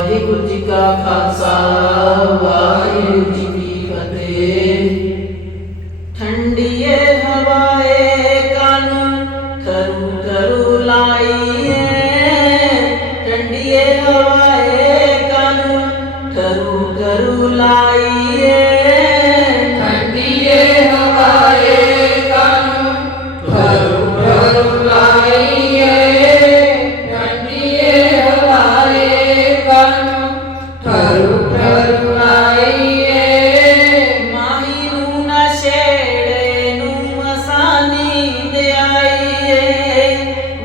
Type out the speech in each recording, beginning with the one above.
ਵਾਹਿਗੁਰੂ ਜੀ ਕਾ ਖਾਲਸਾ, ਵਾਹਿਗੁਰੂ ਜੀ ਕੀ ਫਤਿਹ। ਠੰਡੀਏ ਹਵਾਏ, ਕੰਨ through through ਲਾਈ ਠੰਡੀਏ ਹਵਾਏ, ਕੰਨ ਥਰੂ ਥਰੂ ਲਾਈ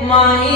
mãe.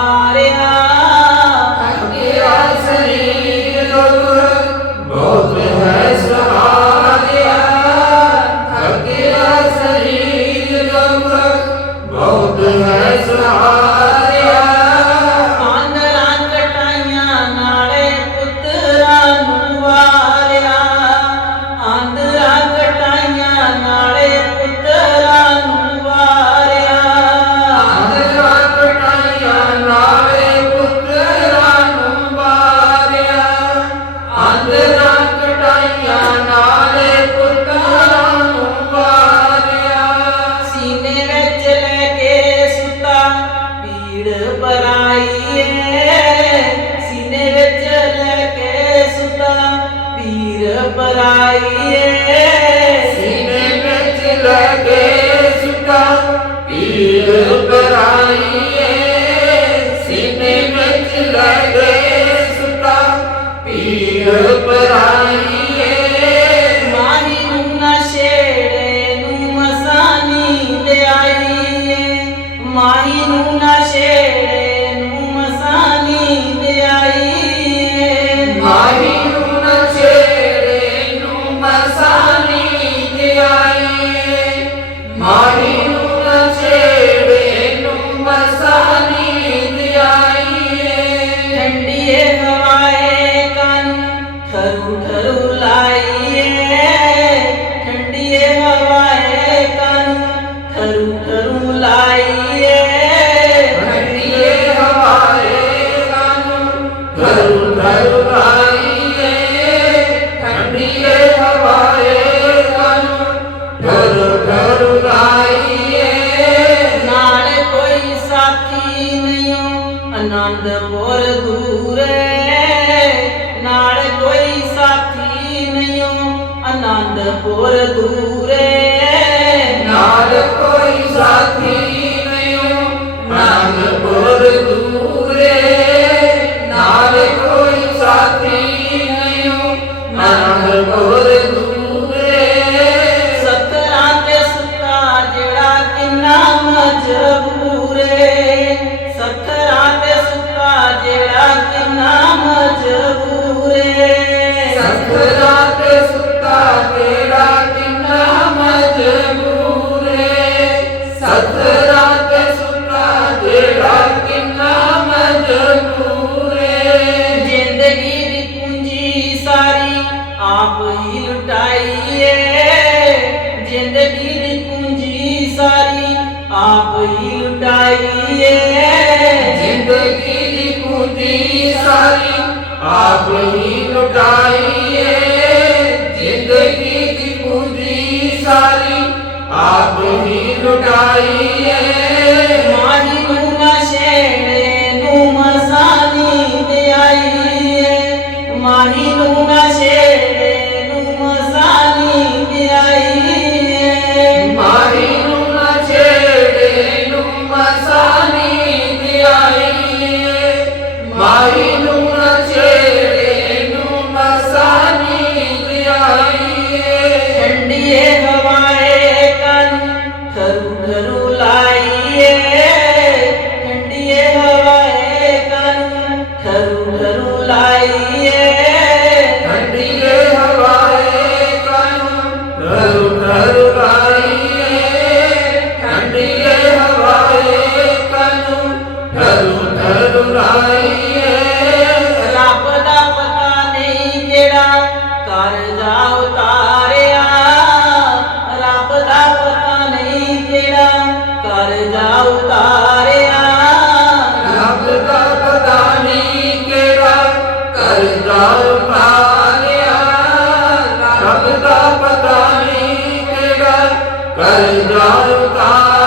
Goodbye. ਅਨੰਦਪੁਰ ਦੂਰੇ। ਨਾਲ ਕੋਈ ਸਾਥੀ ਨਹੀਂ ਅਨੰਦਪੁਰ ਦੂਰੇ। ਨਾਲ ਕੋਈ ਸਾਥੀ ਨਹੀਂ ਅਨੰਦਪੁਰ ਦੂਰੇ। ਨਾਲ ਕੋਈ ਸਾਥੀ ਨਹੀਂ ਸਤ ਰਾਤ ਸਾਰੀ ਆਪ ਹੀ ਲੁਟਾਈਏ। ਜ਼ਿੰਦਗੀ ਦੀ ਪੂੰਜੀ ਸਾਰੀ ਆਪ ਹੀ ਲੁਟਾਈਏ। ਜ਼ਿੰਦਗੀ ਦੀ ਪੂੰਜੀ ਸਾਰੀ ਆਪ ਹੀ ਲੁਟਾਈਏ। ਮਾਹੀ ਨੂੰ ਨਾ कल जाता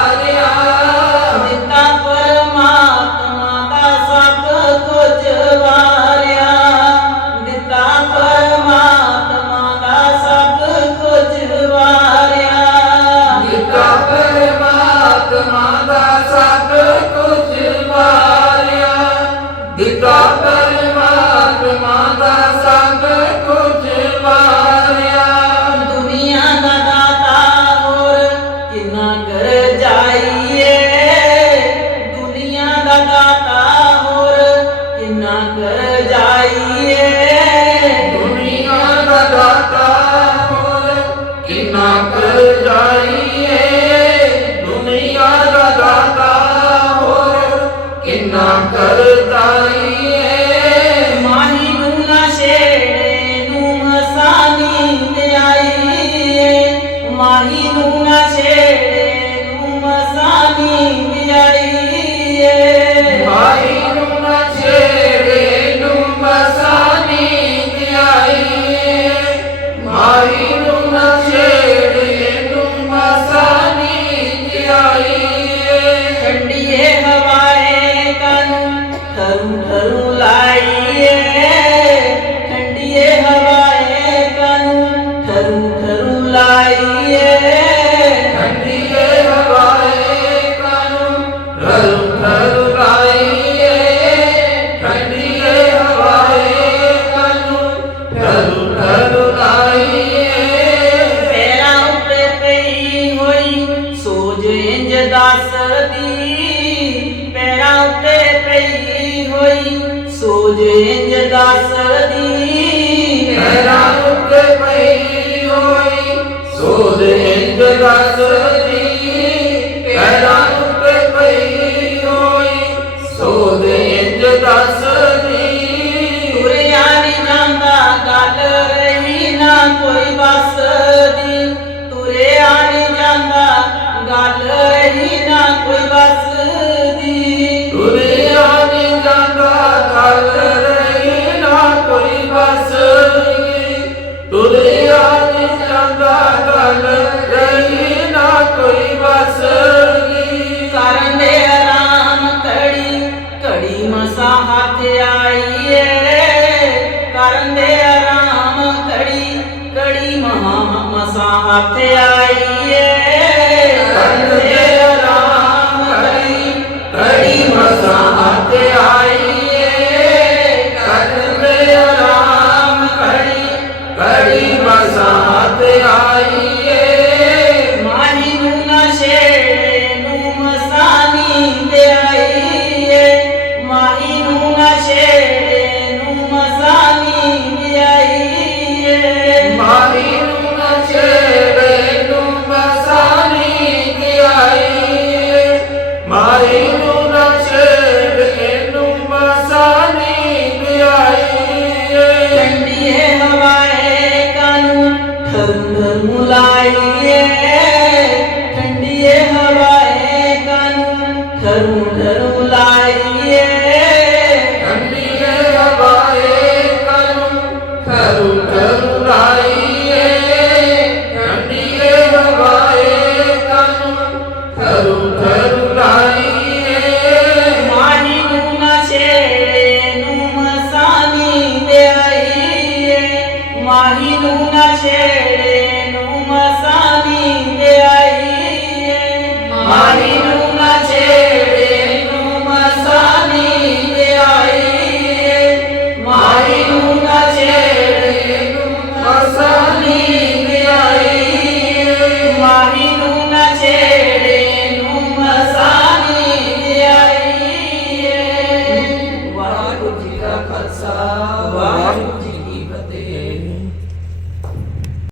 ਥਰੂ 라 ಕರುತರ